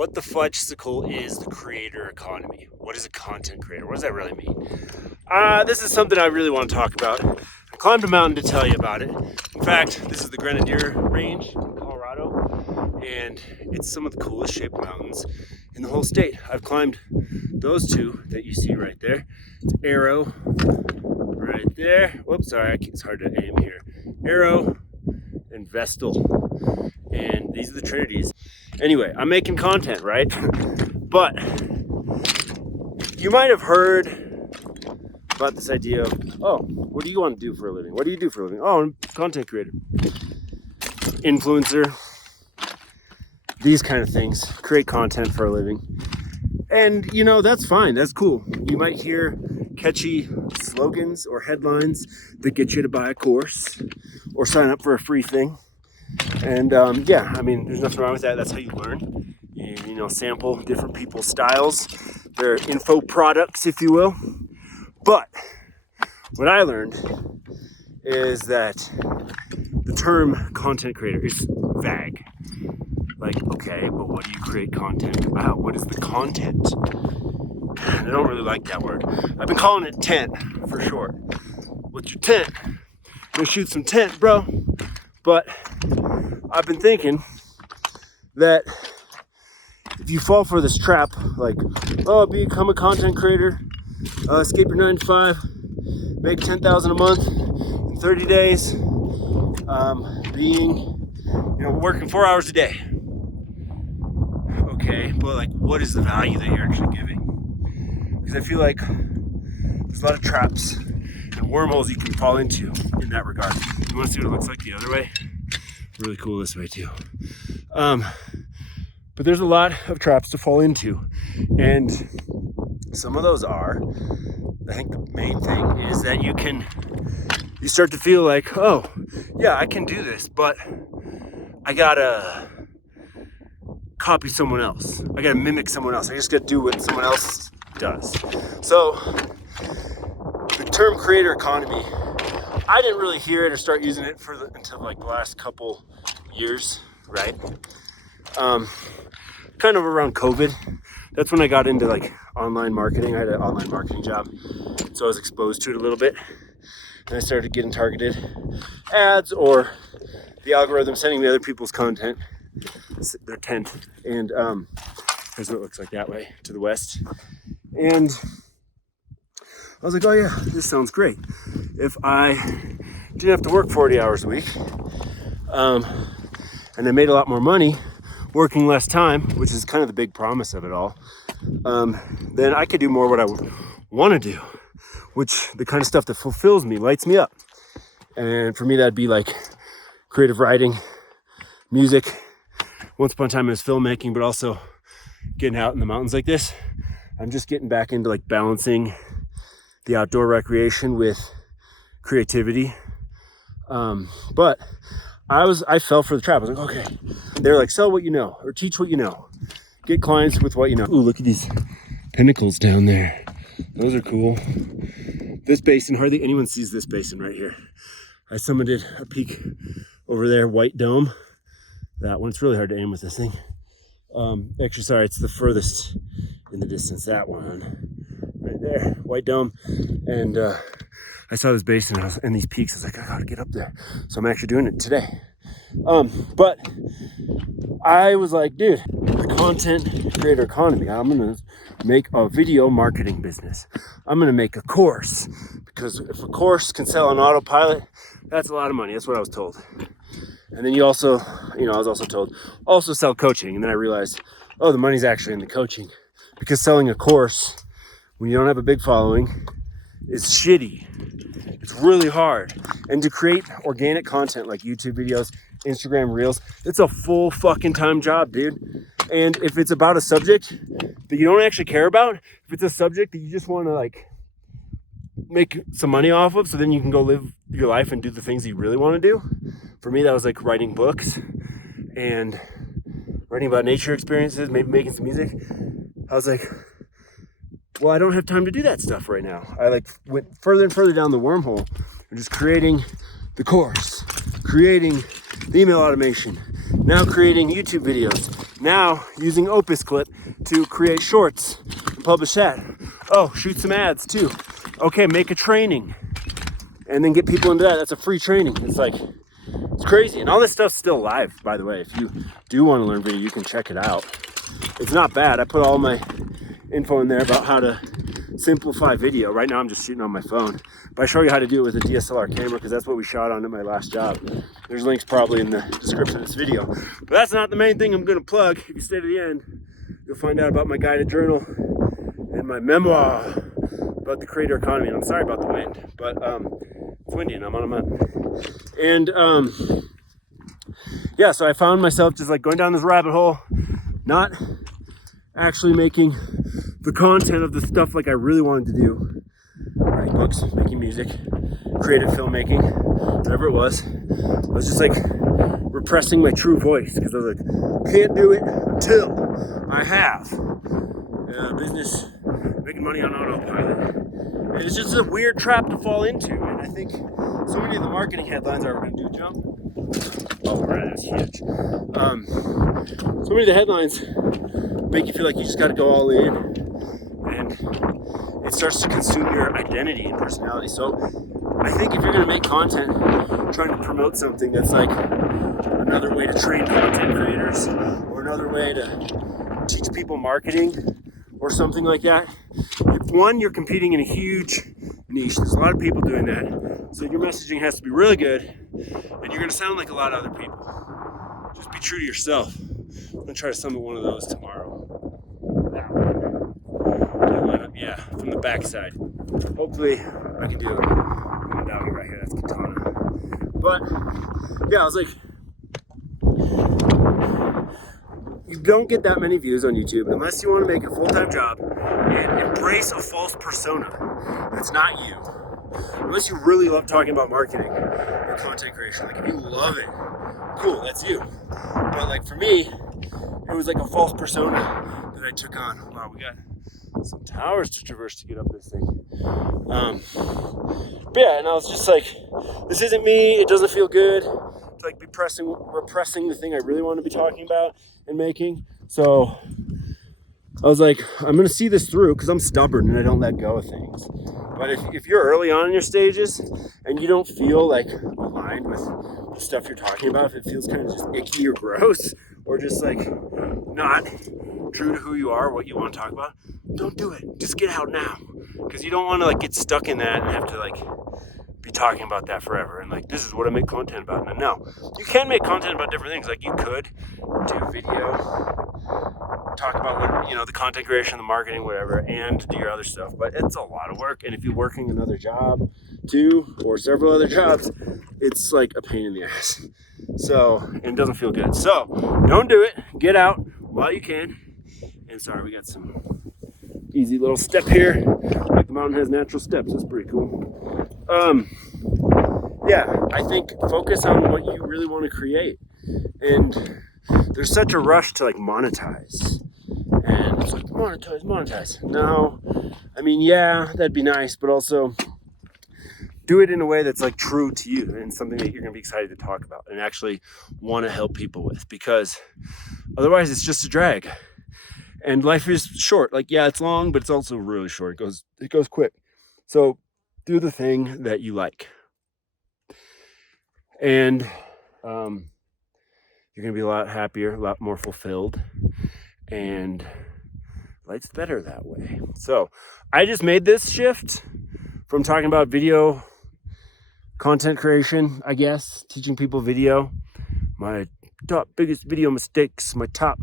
what the fudgesicle is the creator economy? What is a content creator? What does that really mean? This is something I really want to talk about. I climbed a mountain to tell you about it. In fact, this is the Grenadier Range in Colorado, and it's some of the coolest shaped mountains in the whole state. I've climbed those two that you see right there. It's Arrow right there. Whoops, sorry, it's hard to aim here. Arrow and Vestal, and these are the Trinities. Anyway, I'm making content, right? But you might have heard about this idea of, oh, what do you want to do for a living? What do you do for a living? Oh, I'm a content creator, influencer, these kind of things, create content for a living. And you know, that's fine, that's cool. You might hear catchy slogans or headlines that get you to buy a course or sign up for a free thing. And yeah, I mean, there's nothing wrong with that. That's how you learn. You know, sample different people's styles, their info products, if you will. But what I learned is that the term content creator is vague. Like, okay, but what do you create content about? What is the content? I don't really like that word. I've been calling it tent for short. What's your tent? Go shoot some tent, bro. But I've been thinking that if you fall for this trap, like, oh, become a content creator, escape your 9 to 5, make $10,000 a month in 30 days, working 4 hours a day. Okay, but like, what is the value that you're actually giving? Because I feel like there's a lot of traps and wormholes you can fall into in that regard. You want to see what it looks like the other way? Really cool this way too. But there's a lot of traps to fall into, and some of those are, I think the main thing is that you start to feel like, oh yeah, I can do this, but I gotta copy someone else. I gotta mimic someone else. I just gotta do what someone else does. So the term creator economy, I didn't really hear it or start using it until like the last couple years, right? Kind of around COVID. That's when I got into like online marketing. I had an online marketing job, so I was exposed to it a little bit. And I started getting targeted ads, or the algorithm sending me other people's content, their tent. And here's what it looks like that way to the west. And I was like, oh yeah, this sounds great. If I didn't have to work 40 hours a week, and I made a lot more money working less time, which is kind of the big promise of it all, then I could do more what I want to do, which the kind of stuff that fulfills me, lights me up. And for me, that'd be like creative writing, music. Once upon a time it was filmmaking, but also getting out in the mountains like this. I'm just getting back into like balancing the outdoor recreation with creativity. But I fell for the trap. I was like, okay. They're like, sell what you know, or teach what you know. Get clients with what you know. Ooh, look at these pinnacles down there. Those are cool. This basin, hardly anyone sees this basin right here. I summited a peak over there, White Dome. That one, it's really hard to aim with this thing. Actually, sorry, it's the furthest in the distance, that one. Right there, White Dome. And I saw this basin and these peaks. I was like, I gotta get up there. So I'm actually doing it today. But I was like, dude, the content creator economy, I'm gonna make a video marketing business. I'm gonna make a course, because if a course can sell on autopilot, that's a lot of money. That's what I was told. And then I was also told, also sell coaching. And then I realized, oh, the money's actually in the coaching, because selling a course when you don't have a big following is shitty. It's really hard. And to create organic content like YouTube videos, Instagram Reels, it's a full fucking time job, dude. And if it's about a subject that you don't actually care about, if it's a subject that you just want to like make some money off of, so then you can go live your life and do the things that you really want to do. For me, that was like writing books and writing about nature experiences, maybe making some music. I was like, well, I don't have time to do that stuff right now. I like went further and further down the wormhole and just creating the course, creating the email automation, now creating YouTube videos, Now using Opus Clip to create shorts and publish that. Oh, shoot some ads too. Okay, make a training and then get people into that. That's a free training. It's like, it's crazy. And all this stuff's still live, by the way. If you do want to learn video, you can check it out. It's not bad. I put all my info in there about how to simplify video. Right now I'm just shooting on my phone, but I show you how to do it with a DSLR camera because that's what we shot on at my last job. There's links probably in the description of this video, but that's not the main thing I'm going to plug. If you stay to the end, you'll find out about my guided journal and my memoir about the creator economy. And I'm sorry about the wind, but it's windy and I'm on a mountain. And yeah, so I found myself just like going down this rabbit hole, not actually making the content of the stuff like I really wanted to do. Writing books, making music, creative filmmaking, whatever it was. I was just like repressing my true voice because I was like, can't do it until I have a business making money on autopilot. And it's just a weird trap to fall into. And I think so many of the marketing headlines are, we're going to do a jump. Oh, right, that's huge. So many of the headlines make you feel like you just got to go all in, and it starts to consume your identity and personality. So I think if you're going to make content trying to promote something that's like another way to train content creators or another way to teach people marketing or something like that, one, you're competing in a huge niche. There's a lot of people doing that. So your messaging has to be really good, and you're going to sound like a lot of other people. Just be true to yourself. I'm going to try to summit one of those tomorrow. Yeah, from the backside. Hopefully I can do it. I'm doggy right here, that's Katana. But yeah, I was like, you don't get that many views on YouTube unless you want to make a full-time job and embrace a false persona that's not you. Unless you really love talking about marketing or content creation. Like if you love it, cool, that's you. But like for me, it was like a false persona that I took on. Wow, we got some towers to traverse to get up this thing. But yeah, and I was just like, this isn't me. It doesn't feel good to like be repressing the thing I really want to be talking about and making. So I was like, I'm going to see this through because I'm stubborn and I don't let go of things. But if you're early on in your stages and you don't feel like aligned with the stuff you're talking about, if it feels kind of just icky or gross or just like not true to who you are, what you want to talk about, don't do it. Just get out now, because you don't want to like get stuck in that and have to like be talking about that forever and like, this is what I make content about. And no, you can make content about different things. Like you could do video, talk about, you know, the content creation, the marketing, whatever, and do your other stuff. But it's a lot of work, and if you're working another job too or several other jobs, it's like a pain in the ass. So, and it doesn't feel good. So don't do it. Get out while you can. And sorry, we got some easy little step here. Like the mountain has natural steps. That's pretty cool. Yeah, I think focus on what you really want to create. And there's such a rush to like monetize. And it's like, monetize. No, I mean, yeah, that'd be nice, but also do it in a way that's like true to you and something that you're going to be excited to talk about and actually want to help people with, because otherwise it's just a drag. And life is short. Like, yeah, it's long, but it's also really short. It goes quick. So do the thing that you like. And you're going to be a lot happier, a lot more fulfilled. And life's better that way. So I just made this shift from talking about video content creation, I guess, teaching people video, my top biggest video mistakes, my top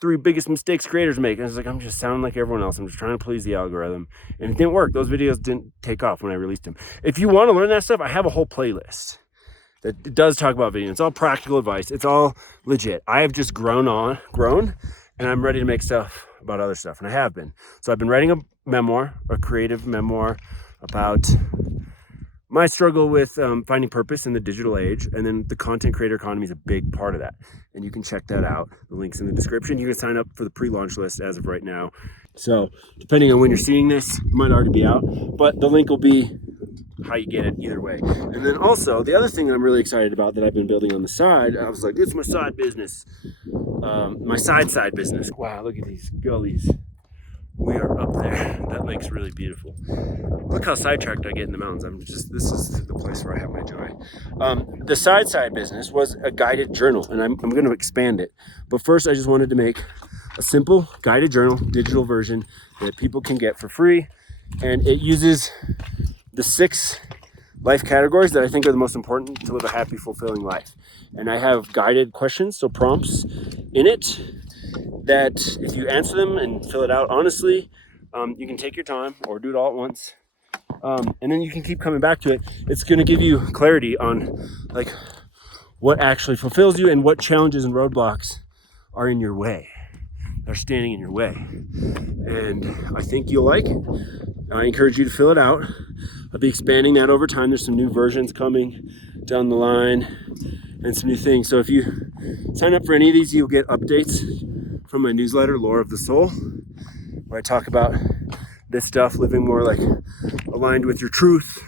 3 biggest mistakes creators make. And it's like, I'm just sounding like everyone else. I'm just trying to please the algorithm. And it didn't work. Those videos didn't take off when I released them. If you want to learn that stuff, I have a whole playlist that it does talk about video. It's all practical advice. It's all legit. I have just grown, and I'm ready to make stuff about other stuff. And I have been. So I've been writing a memoir, a creative memoir about my struggle with finding purpose in the digital age. And then the content creator economy is a big part of that. And you can check that out. The link's in the description. You can sign up for the pre-launch list as of right now. So depending on when you're seeing this, it might already be out. But the link will be how you get it either way. And then also the other thing I'm really excited about that I've been building on the side, I was like, it's my side business, my side business. Wow, look at these gullies. We are up there. That lake's really beautiful. Look how sidetracked I get in the mountains. This is the place where I have my joy. The side business was a guided journal, and I'm going to expand it. But first, I just wanted to make a simple guided journal, digital version that people can get for free. And it uses the 6 life categories that I think are the most important to live a happy, fulfilling life. And I have guided questions, so prompts in it, that if you answer them and fill it out honestly, you can take your time or do it all at once. And then you can keep coming back to it. It's going to give you clarity on like what actually fulfills you and what challenges and roadblocks are in your way, are standing in your way. And I think you'll like it. I encourage you to fill it out. I'll be expanding that over time. There's some new versions coming down the line and some new things. So if you sign up for any of these, you'll get updates from my newsletter, Lore of the Soul, where I talk about this stuff, living more like aligned with your truth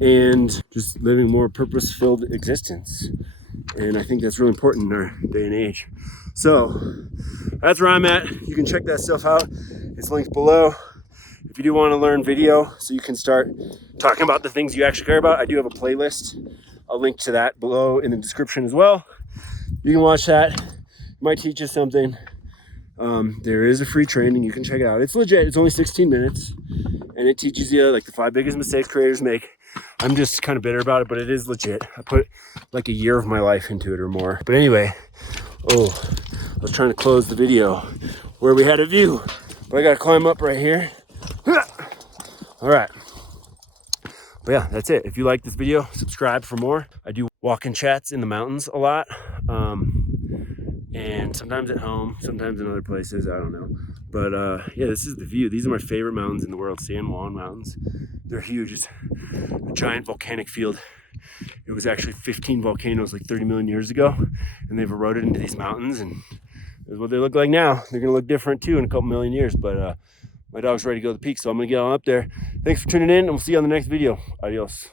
and just living more purpose-filled existence. And I think that's really important in our day and age. So that's where I'm at. You can check that stuff out. It's linked below. If you do want to learn video so you can start talking about the things you actually care about, I do have a playlist. I'll link to that below in the description as well. You can watch that. It might teach you something. There is a free training. You can check it out. It's legit. It's only 16 minutes. And it teaches you like the 5 biggest mistakes creators make. I'm just kind of bitter about it, but it is legit. I put like a year of my life into it or more. But anyway, I was trying to close the video where we had a view. But I got to climb up right here. All right. But yeah, that's it. If you like this video, subscribe for more. I do walk-in chats in the mountains a lot. And sometimes at home, sometimes in other places, I don't know. But yeah, this is the view. These are my favorite mountains in the world, San Juan Mountains. They're huge. It's a giant volcanic field. It was actually 15 volcanoes like 30 million years ago, and they've eroded into these mountains, and this is what they look like now. They're gonna look different too in a couple million years, but my dog's ready to go to the peak, so I'm gonna get on up there. Thanks for tuning in, and we'll see you on the next video. Adios.